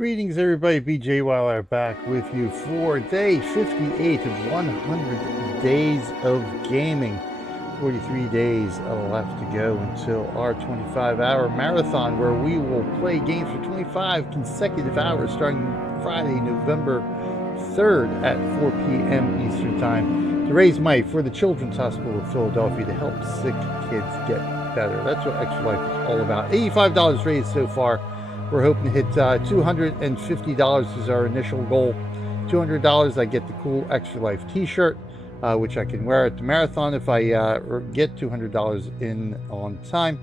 Greetings everybody, BJ Weiler back with you for day 58 of 100 days of gaming. 43 days left to go until our 25-hour marathon where we will play games for 25 consecutive hours starting Friday, November 3rd at 4 p.m. Eastern Time to raise money for the Children's Hospital of Philadelphia to help sick kids get better. That's what Extra Life is all about. $85 raised so far. We're hoping to hit $250 is our initial goal. $200, I get the cool Extra Life t-shirt, which I can wear at the marathon if I get $200 in on time.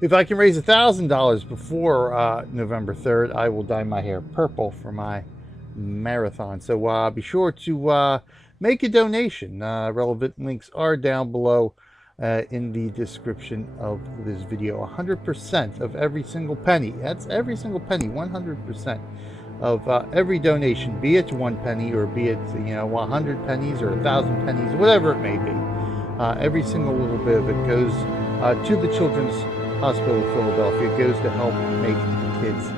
If I can raise $1,000 before November 3rd, I will dye my hair purple for my marathon. So be sure to make a donation. Relevant links are down below. In the description of this video. 100% of every single penny, that's every single penny, 100% of every donation, be it 1 penny or be it 100 pennies or 1,000 pennies, whatever it may be, every single little bit of it goes to the Children's Hospital of Philadelphia. It goes to help make the kids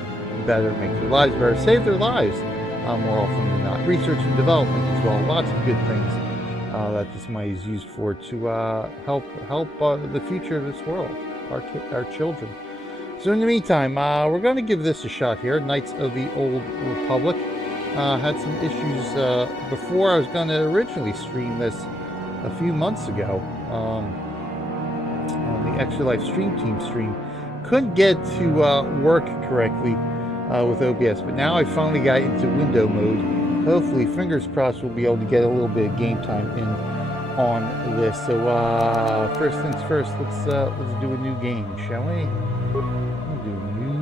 better, make their lives better, save their lives more often than not. Research and development as well, lots of good things that this money is used for to help the future of this world, our children. So in the meantime, we're going to give this a shot here. Knights of the Old Republic. Had some issues before. I was going to originally stream this a few months ago on the Extra Life Stream Team stream. Couldn't get to work correctly with OBS, but now I finally got into window mode. Hopefully, fingers crossed, we'll be able to get a little bit of game time in on this. So, first things first, let's do a new game, shall we? We'll do a new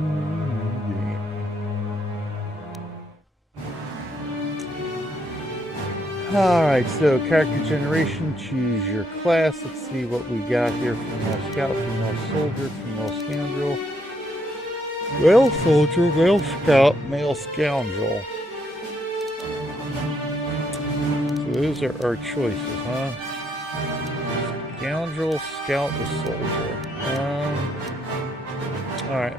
game. Alright, so character generation, choose your class. Let's see what we got here. Female scout, female soldier, female scoundrel. Male soldier, male scout, male scoundrel. Those are our choices, huh? Scoundrel, scout, or soldier. Alright.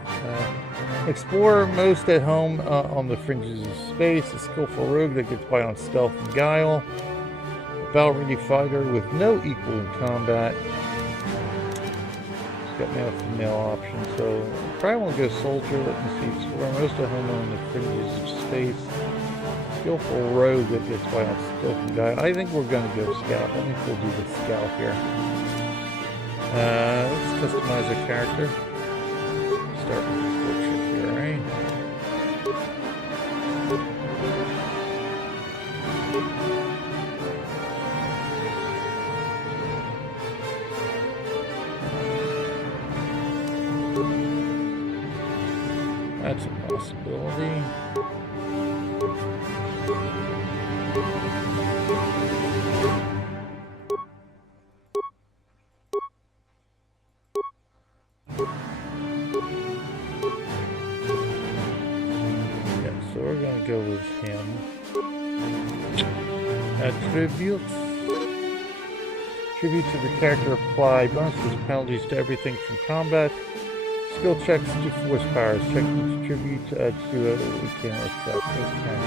Explorer, most at home on the fringes of space. A skillful rogue that gets by on stealth and guile. A battle-ready fighter with no equal in combat. It's got male and female options, so probably want to go soldier. Let me see. Explorer, most at home on the fringes of space. Skillful rogue that gets by on skillful guy. I think we're going to go scout. I think we'll do the scout here. Let's customize our character. Start with the portrait here, right? That's a possibility. Go with him. Attributes. Tribute to the character apply. Bonuses and penalties to everything from combat. Skill checks to force powers. Check each tribute to a weekend effect. Okay.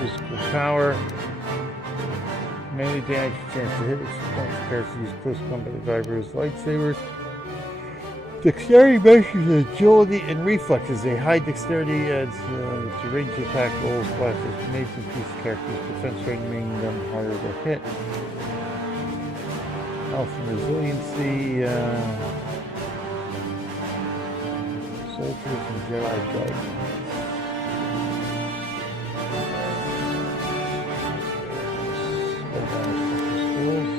Physical power. Melee damage, chance to hit. Prepares to use close combat vibrators, lightsabers. Dexterity measures agility and reflexes. A high dexterity adds to range attack rolls, classes, may increase characters' defense rating, making them harder to hit. Health and resiliency. Soldiers and Jedi dragons. Skills.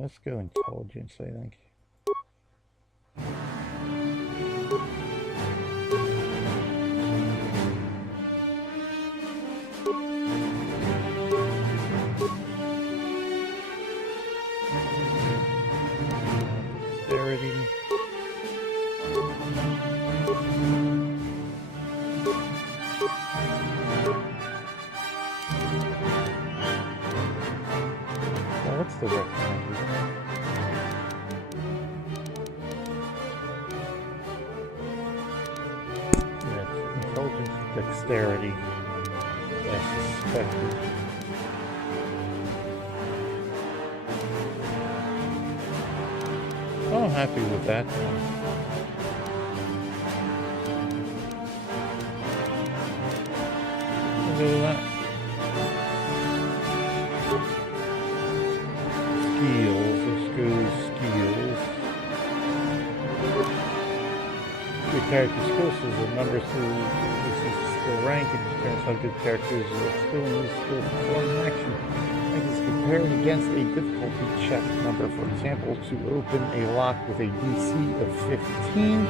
Let's go intelligence, I think. What's the recommended? Yeah, intelligence, dexterity. As suspected. Oh, I'm happy with that. Look at that. Skills. Let's go skills. Your character skills is a number through this is skill rank and determines how good characters skill and use skill perform an action. Rank is compared against a difficulty check number. For example, to open a lock with a DC of 15.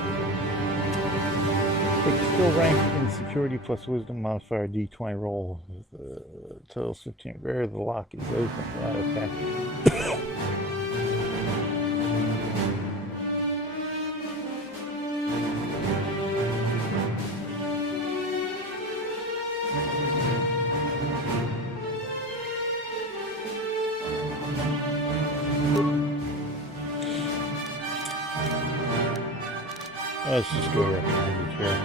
Take skill rank in security plus wisdom modifier D20 roll. Total 15. Rare the lock is open. Okay. Let's just go recommended here.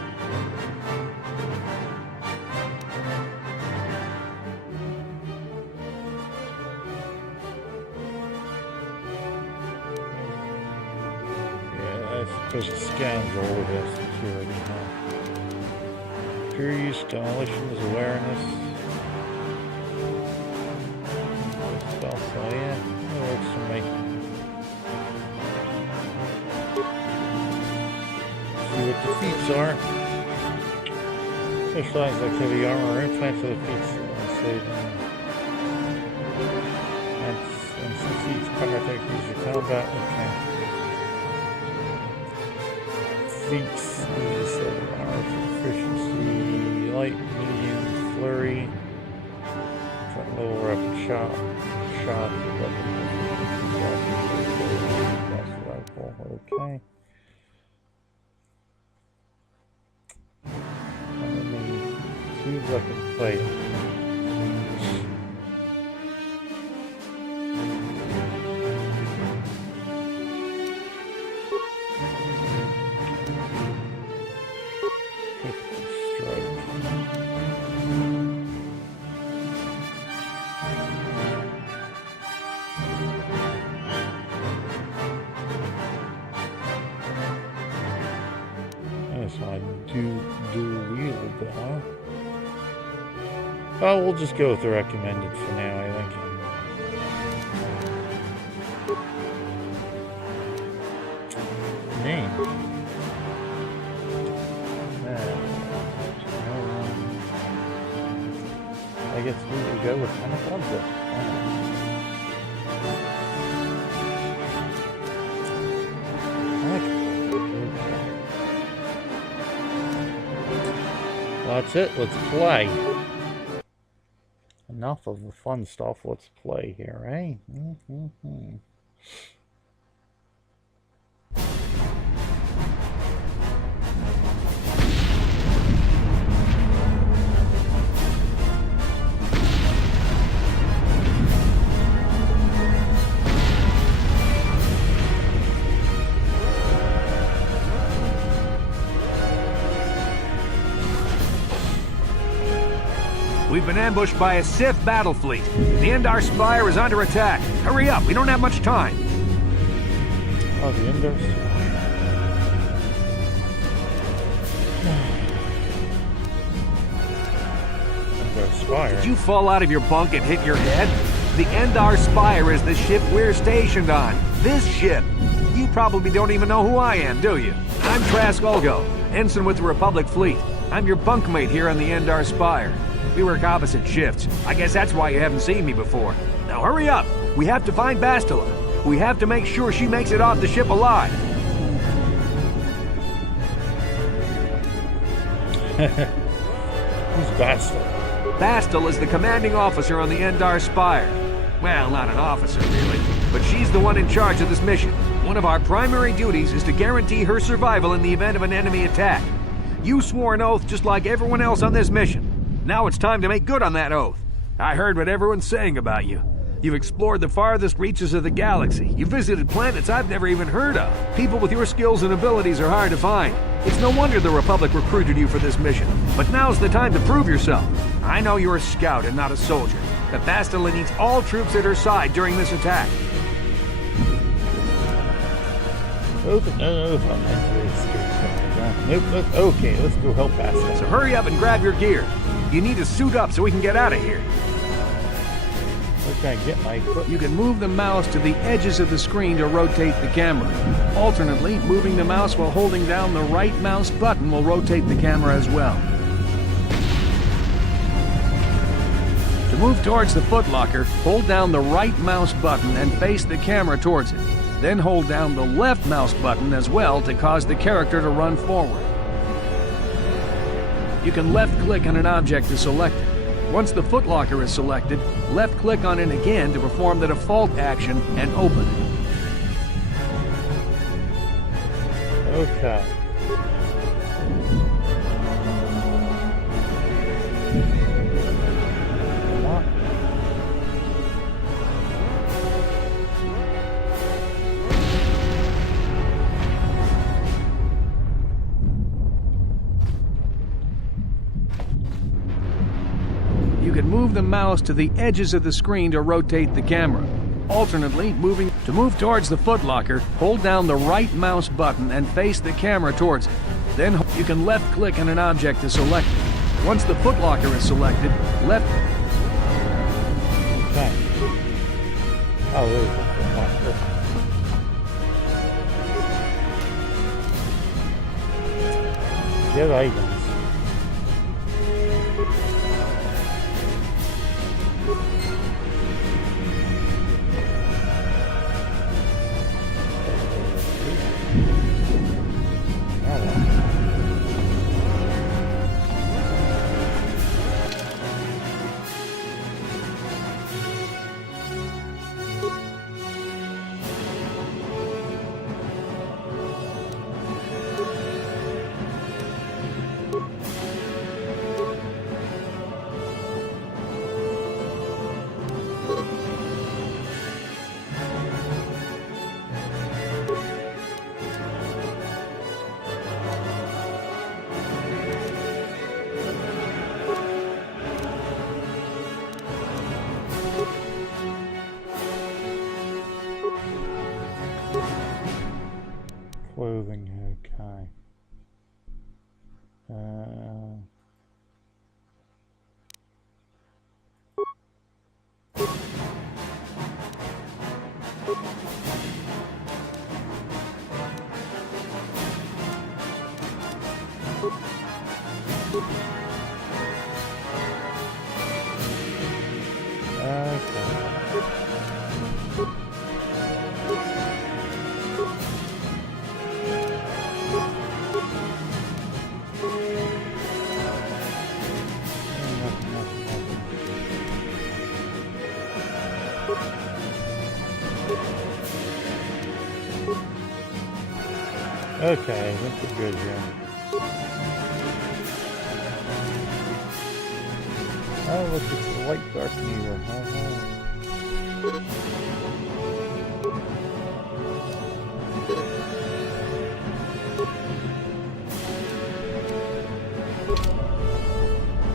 Yeah, I suppose a scoundrel would have security, huh? Pure use, demolition is awareness. Stealth, oh yeah, that works for me. See what the feats are. Specialized activity armor implants for the feats. And some feats pyrotech use your combat. Okay. Feats is armor proficiency, light, medium, flurry, front level rapid shot, rifle. Okay. See if I can play it. So I do wield that. Oh, we'll just go with the recommended for now, I think. Name. I guess we will go with Hanok Odbrook. That's it, let's play. Enough of the fun stuff, let's play here, right? We've been ambushed by a Sith battle fleet. The Endar Spire is under attack. Hurry up, we don't have much time. Oh, the Endar Spire. Did you fall out of your bunk and hit your head? The Endar Spire is the ship we're stationed on. This ship. You probably don't even know who I am, do you? I'm Trask Ulgo, ensign with the Republic Fleet. I'm your bunkmate here on the Endar Spire. We work opposite shifts. I guess that's why you haven't seen me before. Now hurry up! We have to find Bastila. We have to make sure she makes it off the ship alive. Who's Bastila? Bastila is the commanding officer on the Endar Spire. Well, not an officer, really, but she's the one in charge of this mission. One of our primary duties is to guarantee her survival in the event of an enemy attack. You swore an oath just like everyone else on this mission. Now it's time to make good on that oath. I heard what everyone's saying about you. You've explored the farthest reaches of the galaxy. You've visited planets I've never even heard of. People with your skills and abilities are hard to find. It's no wonder the Republic recruited you for this mission. But now's the time to prove yourself. I know you're a scout and not a soldier. But Bastila needs all troops at her side during this attack. No, I'm mentally scared. Nope, okay, let's go help Bastila. So hurry up and grab your gear. You need to suit up so we can get out of here. Where can I get my equipment? You can move the mouse to the edges of the screen to rotate the camera. Alternately, moving the mouse while holding down the right mouse button will rotate the camera as well. To move towards the footlocker, hold down the right mouse button and face the camera towards it. Then hold down the left mouse button as well to cause the character to run forward. You can left-click on an object to select it. Once the footlocker is selected, left-click on it again to perform the default action and open it. Okay. What? You can move the mouse to the edges of the screen to rotate the camera. Alternately, to move towards the footlocker, hold down the right mouse button and face the camera towards it. Then you can left-click on an object to select it. Once the footlocker is selected, left... Okay. Oh, wait. Footlocker. Get items. Clothing, okay. Okay, I think we're good here. Oh, look, it's a light dark meter.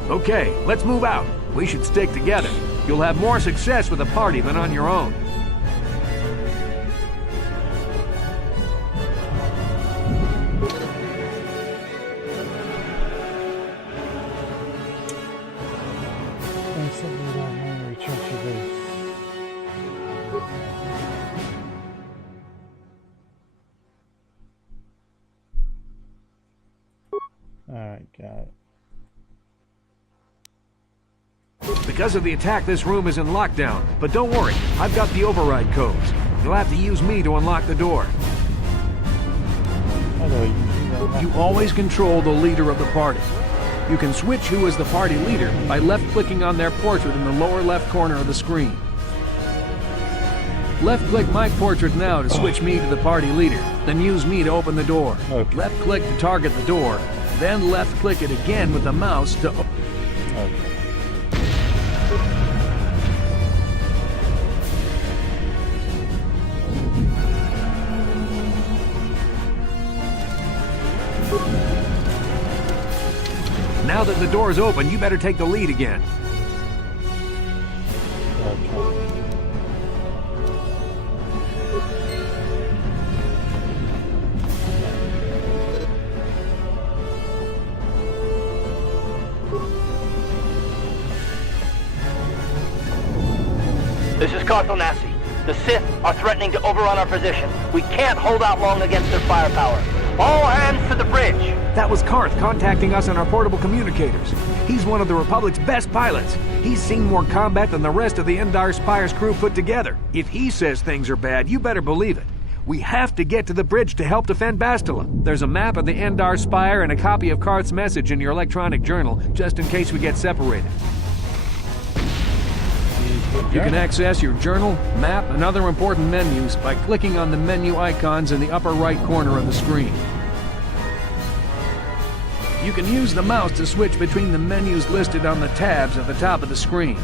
Okay, let's move out. We should stick together. You'll have more success with a party than on your own. Alright, got it. Because of the attack, this room is in lockdown. But don't worry, I've got the override codes. You'll have to use me to unlock the door. You always control the leader of the party. You can switch who is the party leader by left-clicking on their portrait in the lower left corner of the screen. Left-click my portrait now to switch me to the party leader, then use me to open the door. Okay. Left-click to target the door, then left-click it again with the mouse to... Okay. The door's open. You better take the lead again. This is Carthonasi. The Sith are threatening to overrun our position. We can't hold out long against their firepower. All hands to the bridge! That was Karth contacting us on our portable communicators. He's one of the Republic's best pilots. He's seen more combat than the rest of the Endar Spire's crew put together. If he says things are bad, you better believe it. We have to get to the bridge to help defend Bastila. There's a map of the Endar Spire and a copy of Karth's message in your electronic journal, just in case we get separated. You can access your journal, map, and other important menus by clicking on the menu icons in the upper right corner of the screen. You can use the mouse to switch between the menus listed on the tabs at the top of the screen.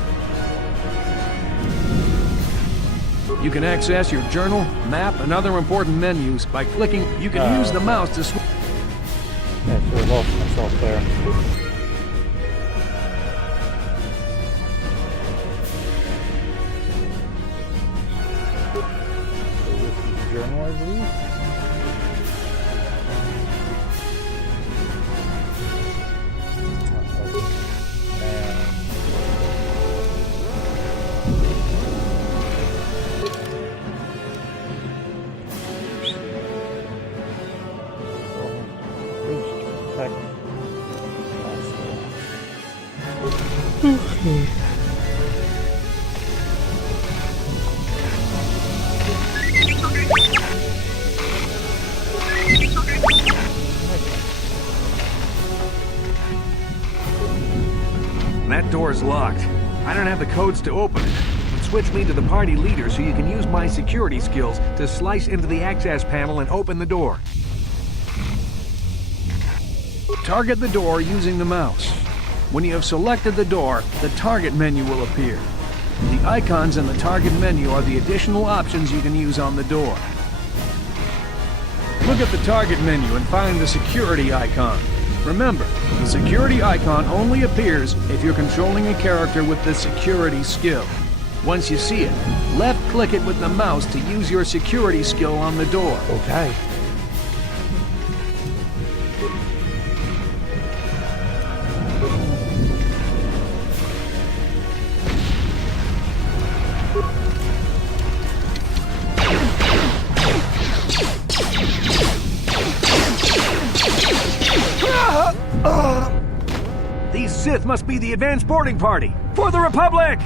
You can access your journal, map, and other important menus by clicking. You can use the mouse to switch. Yeah, so I lost myself there. Journal, I believe. That door's locked. I don't have the codes to open it. Switch me to the party leader so you can use my security skills to slice into the access panel and open the door. Target the door using the mouse. When you have selected the door, the target menu will appear. The icons in the target menu are the additional options you can use on the door. Look at the target menu and find the security icon. Remember, the security icon only appears if you're controlling a character with the security skill. Once you see it, left-click it with the mouse to use your security skill on the door. Okay. These Sith must be the advanced boarding party for the Republic!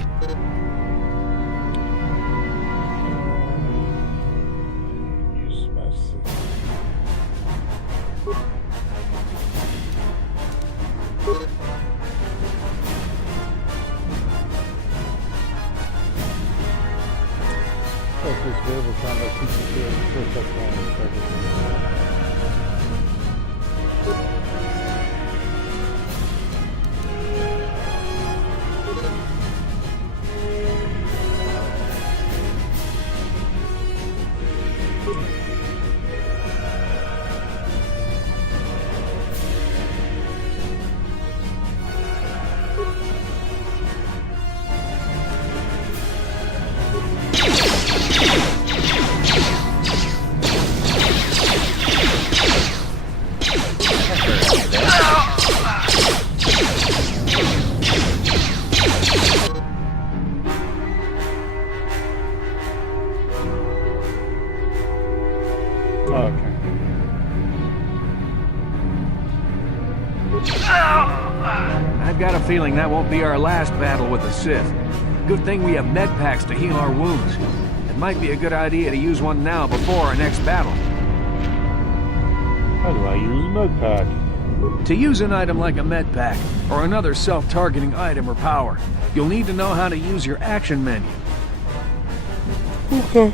I've got a feeling that won't be our last battle with the Sith. Good thing we have med packs to heal our wounds. It might be a good idea to use one now before our next battle. How do I use a med pack? To use an item like a med pack, or another self-targeting item or power, you'll need to know how to use your action menu. Okay.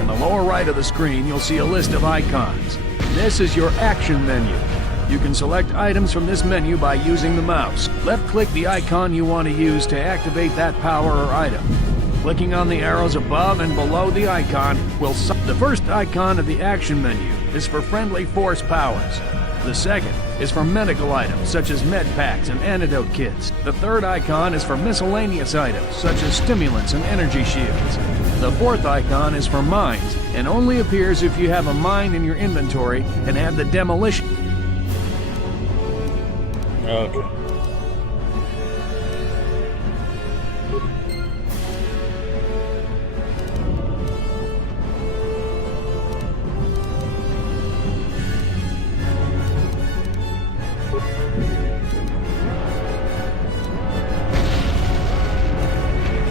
In the lower right of the screen, you'll see a list of icons. This is your action menu. You can select items from this menu by using the mouse. Left-click the icon you want to use to activate that power or item. Clicking on the arrows above and below the icon will the first icon of the action menu is for friendly force powers. The second is for medical items such as med packs and antidote kits. The third icon is for miscellaneous items such as stimulants and energy shields. The fourth icon is for mines and only appears if you have a mine in your inventory and have the demolition. Okay.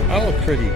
I look pretty.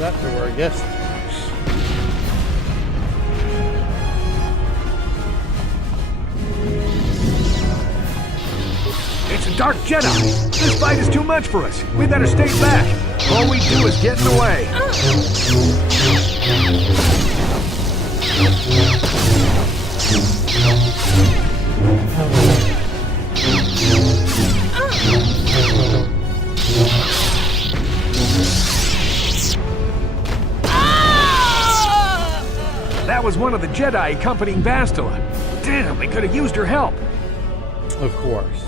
That door, I guess. Dark Jedi! This fight is too much for us. We better stay back. All we do is get in the way. That was one of the Jedi accompanying Bastila. Damn, we could have used her help. Of course.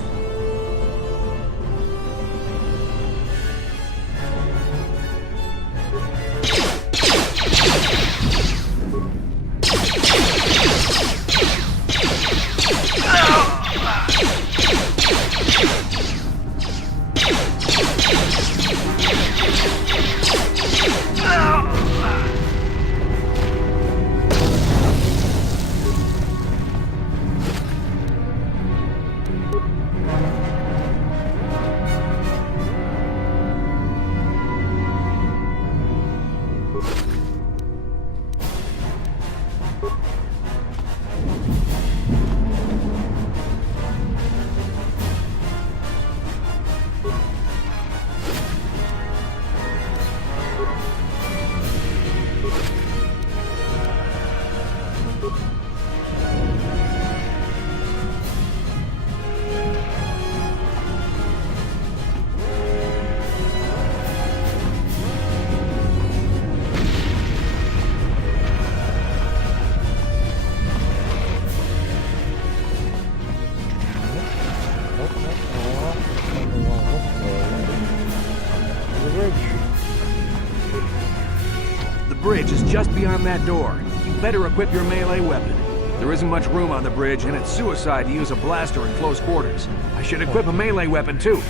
The bridge is just beyond that door. You better equip your melee weapon. There isn't much room on the bridge, and it's suicide to use a blaster in close quarters. I should equip a melee weapon, too.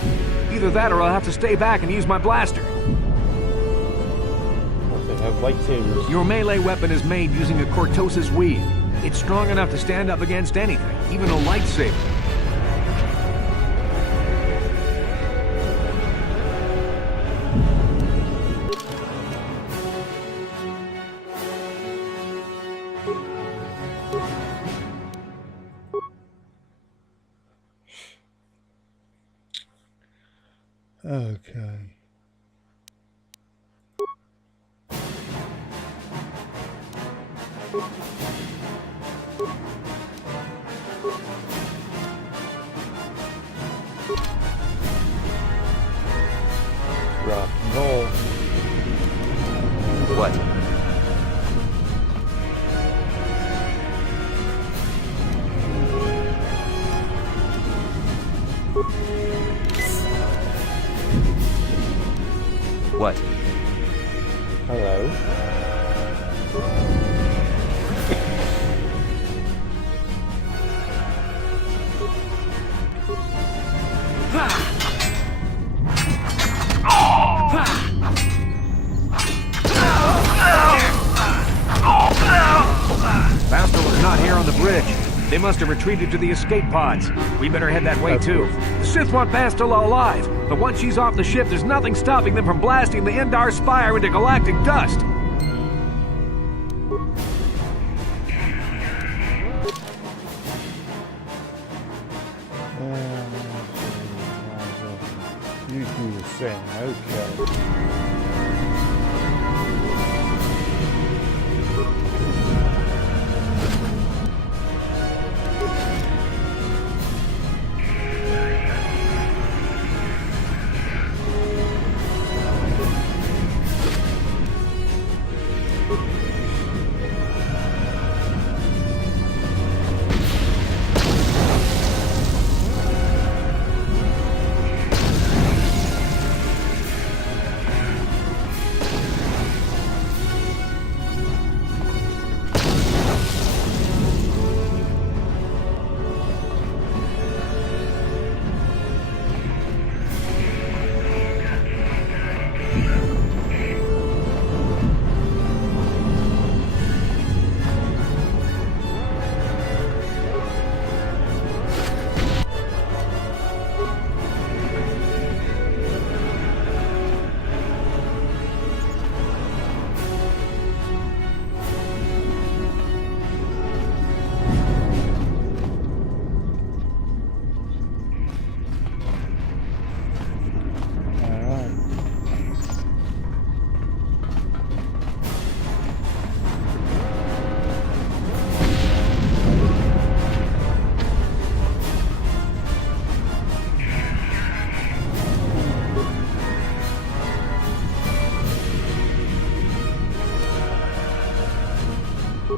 Either that or I'll have to stay back and use my blaster. They have lightsabers. Your melee weapon is made using a Cortosis weave. It's strong enough to stand up against anything, even a lightsaber. Okay. Rock and roll. What? What? Hello. Bastila's not here on the bridge. They must have retreated to the escape pods. We better head that way too. The Sith want Bastila alive, but once she's off the ship, there's nothing stopping them from blasting the Endar Spire into galactic dust. You do the same, okay.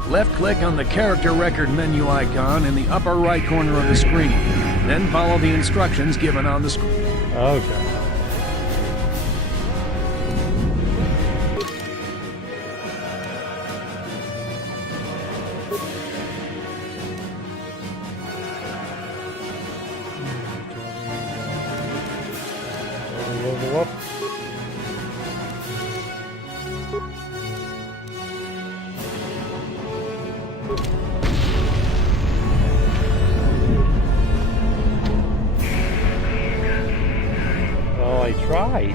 Left-click on the character record menu icon in the upper right corner of the screen. Then follow the instructions given on the screen. Okay. Level up. Well, I tried.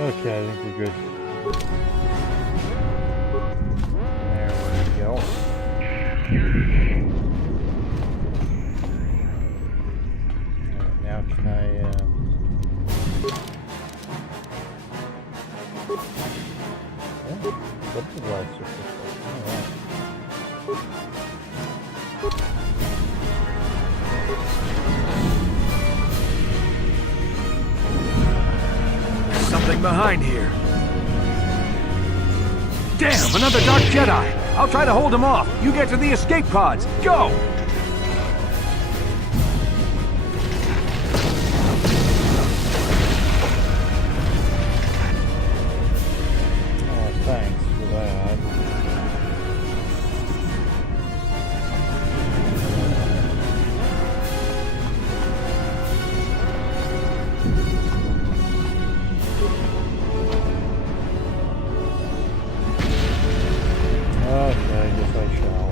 Okay, I think we're good. There we go. Alright, now can I, oh, double blaster pistol. Alright. Something behind here. Damn, another Dark Jedi! I'll try to hold him off. You get to the escape pods. Go! Oh, thanks for that. Okay, I guess I shall.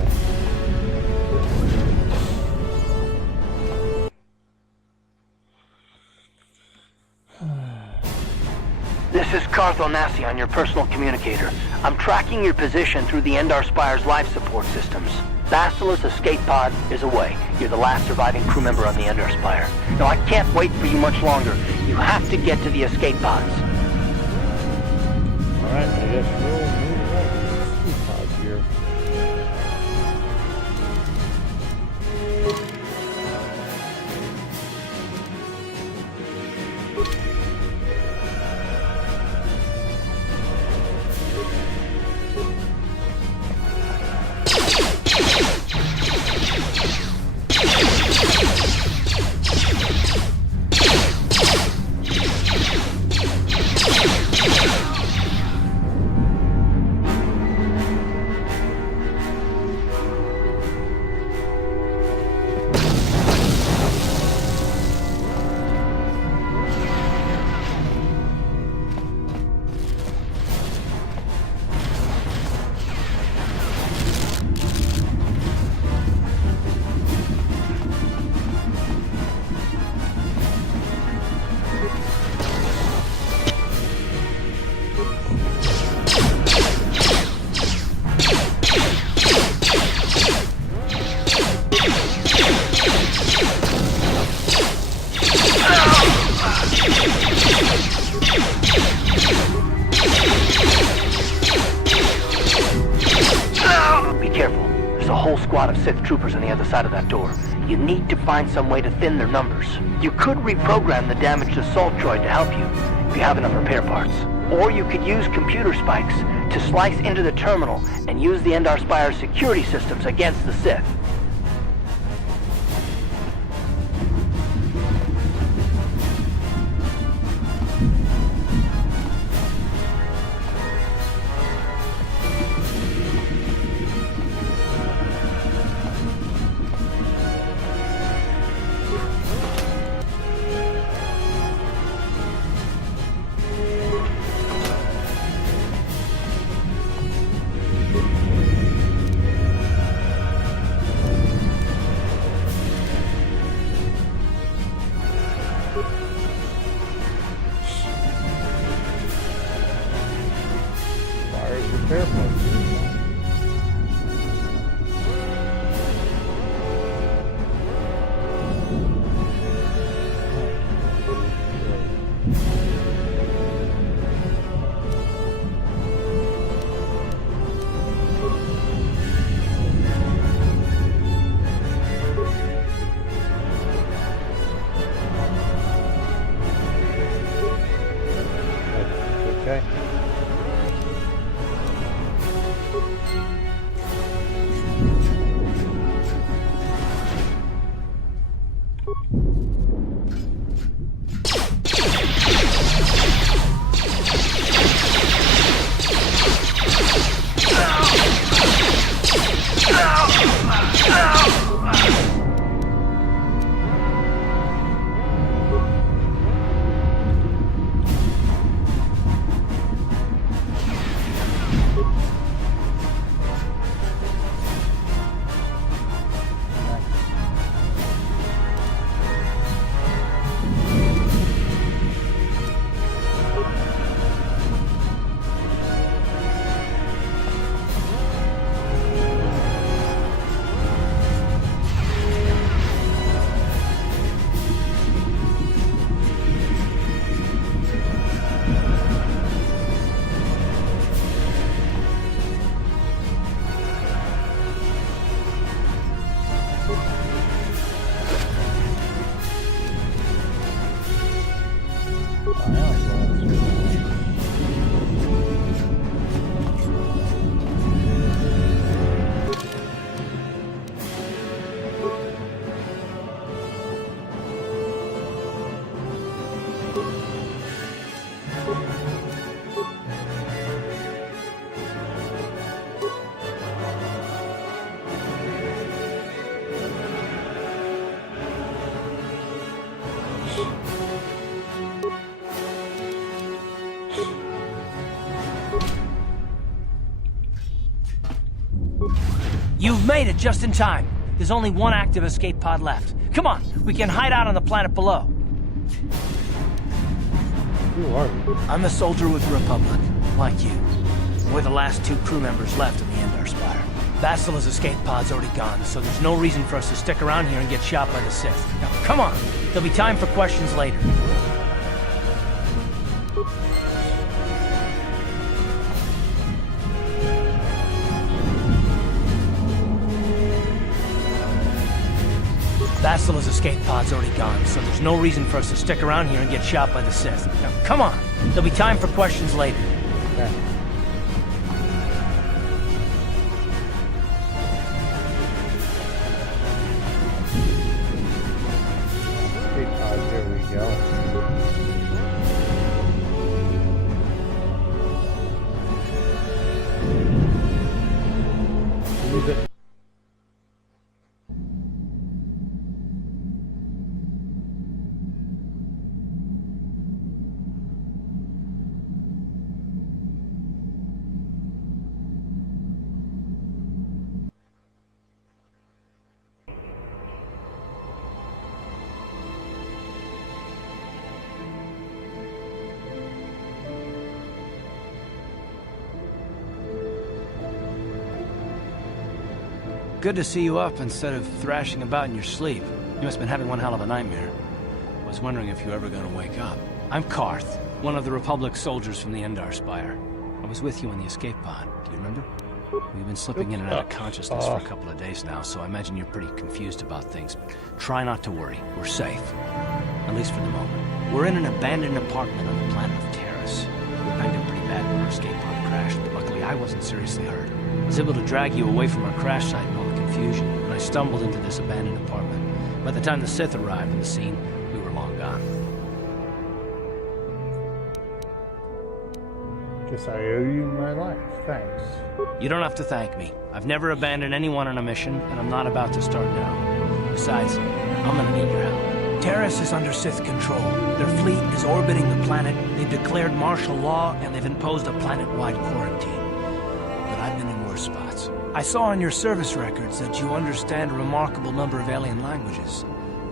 This is Cartho Nassi on your personal communicator. I'm tracking your position through the Endar Spire's life support systems. Bastila's escape pod is away. You're the last surviving crew member on the Endar Spire. Now, I can't wait for you much longer. You have to get to the escape pods. Alright, I guess we'll move on to the escape pods here. Sith troopers on the other side of that door. You need to find some way to thin their numbers. You could reprogram the damaged assault droid to help you, if you have enough repair parts. Or you could use computer spikes to slice into the terminal and use the Endar Spire security systems against the Sith. You've made it just in time. There's only one active escape pod left. Come on, we can hide out on the planet below. Who are you? I'm a soldier with the Republic, like you. We're the last two crew members left in the Endar Spire. Bastila's escape pod's already gone, so there's no reason for us to stick around here and get shot by the Sith. Now, come on! There'll be time for questions later. Bastila's escape pod's already gone, so there's no reason for us to stick around here and get shot by the Sith. Now, come on! There'll be time for questions later. Okay. Escape pod, here we go. Use it. Good to see you up instead of thrashing about in your sleep. You must have been having one hell of a nightmare. I was wondering if you were ever going to wake up. I'm Karth, one of the Republic soldiers from the Endar Spire. I was with you in the escape pod. Do you remember? We've been slipping in and out of consciousness for a couple of days now, so I imagine you're pretty confused about things. But try not to worry. We're safe. At least for the moment. We're in an abandoned apartment on the planet of Terrace. We banged up pretty bad when our escape pod crashed, but luckily I wasn't seriously hurt. I was able to drag you away from our crash site in all the confusion, and I stumbled into this abandoned apartment. By the time the Sith arrived on the scene, we were long gone. Guess I owe you my life. Thanks. You don't have to thank me. I've never abandoned anyone on a mission, and I'm not about to start now. Besides, I'm gonna need your help. Terrace is under Sith control. Their fleet is orbiting the planet, they've declared martial law, and they've imposed a planet-wide quarantine. But I've been in worse spots. I saw on your service records that you understand a remarkable number of alien languages.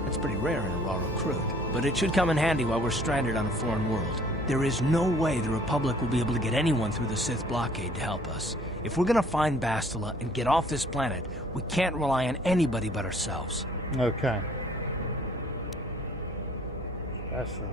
That's pretty rare in a raw recruit, but it should come in handy while we're stranded on a foreign world. There is no way the Republic will be able to get anyone through the Sith blockade to help us. If we're gonna find Bastila and get off this planet, we can't rely on anybody but ourselves. Okay. Bastila.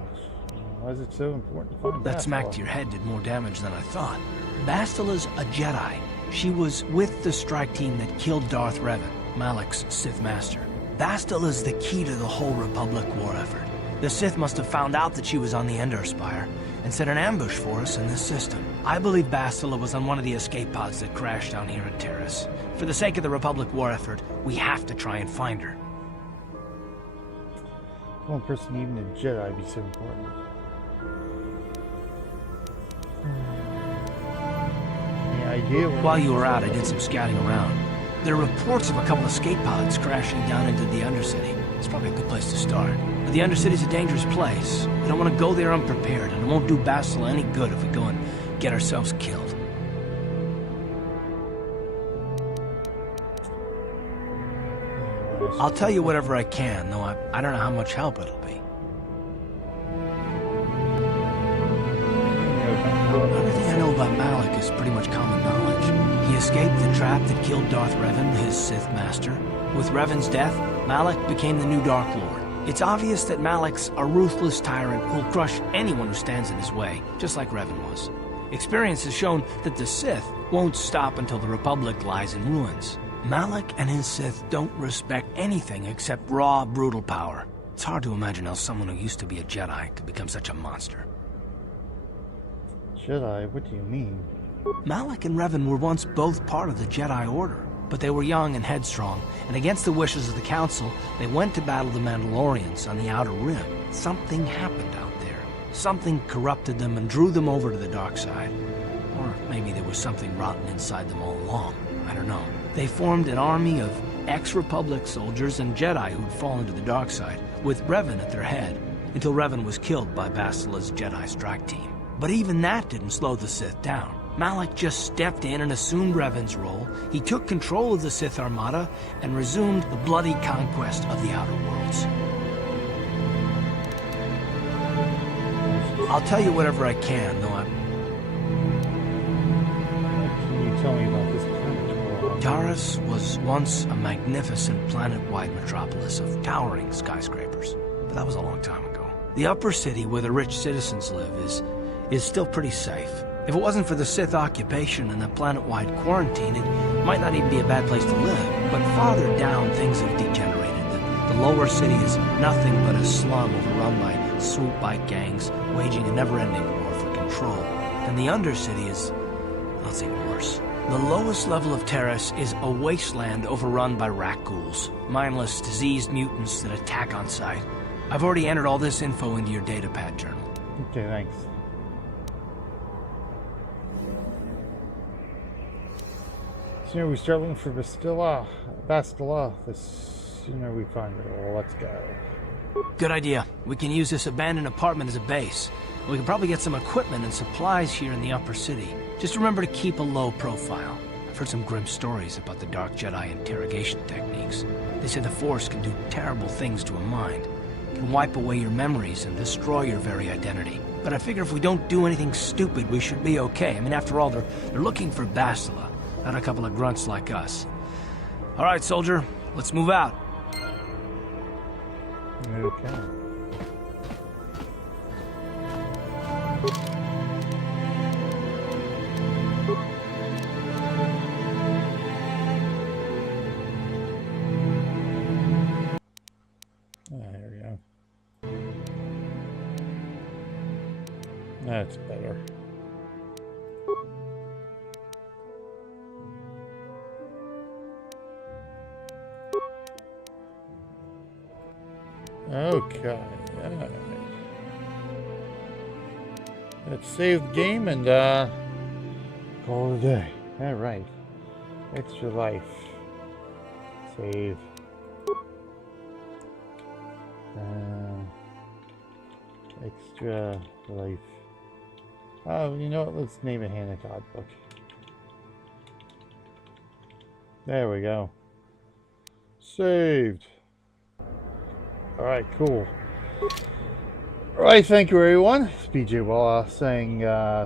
Why is it so important to find That Bastila? smack to your head did more damage than I thought. Bastila's a Jedi. She was with the strike team that killed Darth Revan, Malak's Sith master. Bastila's the key to the whole Republic war effort. The Sith must have found out that she was on the Endar Spire and set an ambush for us in this system. I believe Bastila was on one of the escape pods that crashed down here at Terrace. For the sake of the Republic war effort, we have to try and find her. One person, even a Jedi, be so important. Any idea where... While you were out, I did some scouting around. There are reports of a couple escape pods crashing down into the Undercity. It's probably a good place to start. But the Undercity's a dangerous place. We don't want to go there unprepared, and it won't do Bastila any good if we go and get ourselves killed. I'll tell you whatever I can, though I don't know how much help it'll be. Everything I know about Malak is pretty much common knowledge. He escaped the trap that killed Darth Revan, his Sith master. With Revan's death, Malak became the new Dark Lord. It's obvious that Malak's a ruthless tyrant who'll crush anyone who stands in his way, just like Revan was. Experience has shown that the Sith won't stop until the Republic lies in ruins. Malak and his Sith don't respect anything except raw, brutal power. It's hard to imagine how someone who used to be a Jedi could become such a monster. Jedi? What do you mean? Malak and Revan were once both part of the Jedi Order, but they were young and headstrong, and against the wishes of the Council, they went to battle the Mandalorians on the Outer Rim. Something happened out there. Something corrupted them and drew them over to the dark side. Or maybe there was something rotten inside them all along. I don't know. They formed an army of ex-Republic soldiers and Jedi who'd fallen to the dark side, with Revan at their head, until Revan was killed by Bastila's Jedi strike team. But even that didn't slow the Sith down. Malak just stepped in and assumed Revan's role. He took control of the Sith Armada and resumed the bloody conquest of the Outer Worlds. I'll tell you whatever I can, though What can you tell me about this planet? Taurus was once a magnificent planet-wide metropolis of towering skyscrapers, but that was a long time ago. The upper city where the rich citizens live is still pretty safe. If it wasn't for the Sith occupation and the planet-wide quarantine, it might not even be a bad place to live. But farther down, things have degenerated. The lower city is nothing but a slum overrun by swoop bike gangs, waging a never-ending war for control. And the undercity is, well, it's even worse. The lowest level of Terrace is a wasteland overrun by rat ghouls, mindless, diseased mutants that attack on sight. I've already entered all this info into your datapad journal. Okay, thanks. Sooner we start looking for Bastila, the sooner we find her. Let's go. Good idea. We can use this abandoned apartment as a base. We can probably get some equipment and supplies here in the upper city. Just remember to keep a low profile. I've heard some grim stories about the Dark Jedi interrogation techniques. They say the Force can do terrible things to a mind. It can wipe away your memories and destroy your very identity. But I figure if we don't do anything stupid, we should be okay. I mean, after all, they're looking for Bastila, not a couple of grunts like us. All right, soldier, let's move out. Okay. That's better. Okay. Alright. Let's save the game and call it a day. Alright. Extra life. Save. Extra life. Oh, you know what? Let's name it Hanok Odbrook. There we go. Saved. Alright, cool. Alright, thank you everyone. It's BJ Walla saying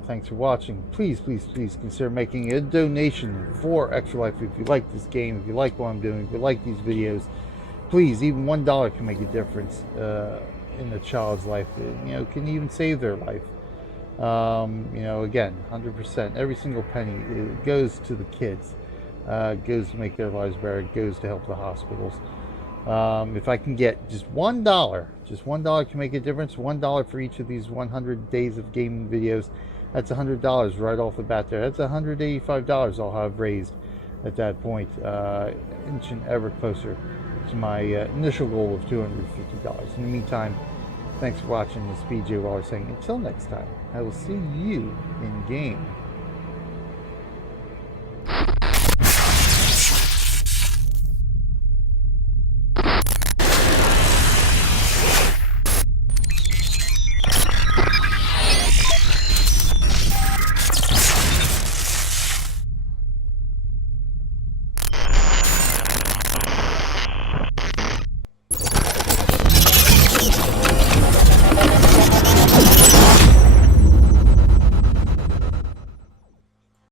thanks for watching. Please, please, please consider making a donation for Extra Life if you like this game, if you like what I'm doing, if you like these videos. Please, even $1 can make a difference in a child's life. You know, can even save their life. You know, again, 100%. Every single penny it goes to the kids. Goes to make their lives better. It goes to help the hospitals. If I can get just $1 can make a difference. $1 for each of these 100 days of gaming videos. That's $100 right off the bat there. That's $185 I'll have raised at that point. Inching ever closer to my initial goal of $250. In the meantime, thanks for watching. This is BJ Waller saying until next time, I will see you in game.